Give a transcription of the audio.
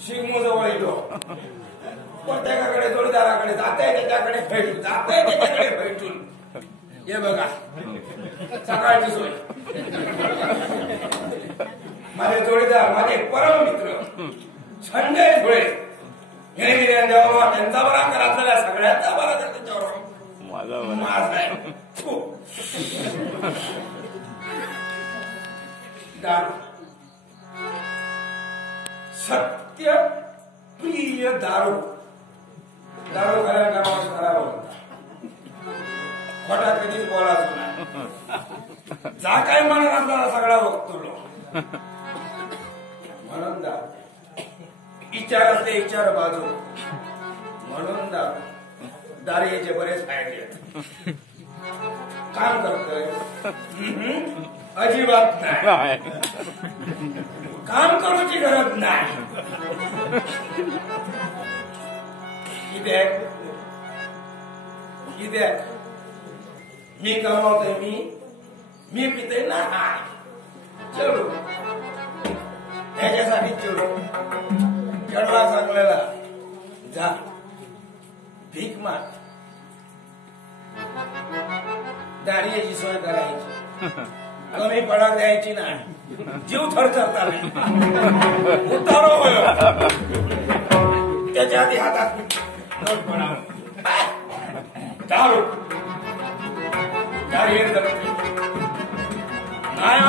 शिगमोजवळ येतो प्रत्येकाकडे जोडीदाराकडे जाते त्याच्याकडे भेटून जाते त्याच्याकडे भेटून हे बघा सकाळची सोय माझे जोडीदार माझे परम मित्र संजय धुळे हे देवा त्यांचा बरा घरातल्या सगळ्यांचा बरा तर त्याच्यावर माझा आहे दारू सत्य प्रिय दारू दारू खऱ्या कामावर खराब होता खोटा कधीच बोलायचो नाही जा काय म्हणत आपल्याला सगळा बघतो म्हणून दारू विचार असते विचार बाजू म्हणून दारूचे बरेच फायदे आहेत काम करतोय अजिबात नाही काम करूची गरज नाही इथे मी कमावतोय मी पिते ना चलो त्याच्यासाठी चलो चढला चांगल्याला जा भीक माग दाढीची सोय करायची कमी पडा द्यायची नाही जीव थरथरता उतारो त्याच्या आधी हातात नोट पडा दारू दाढी नाही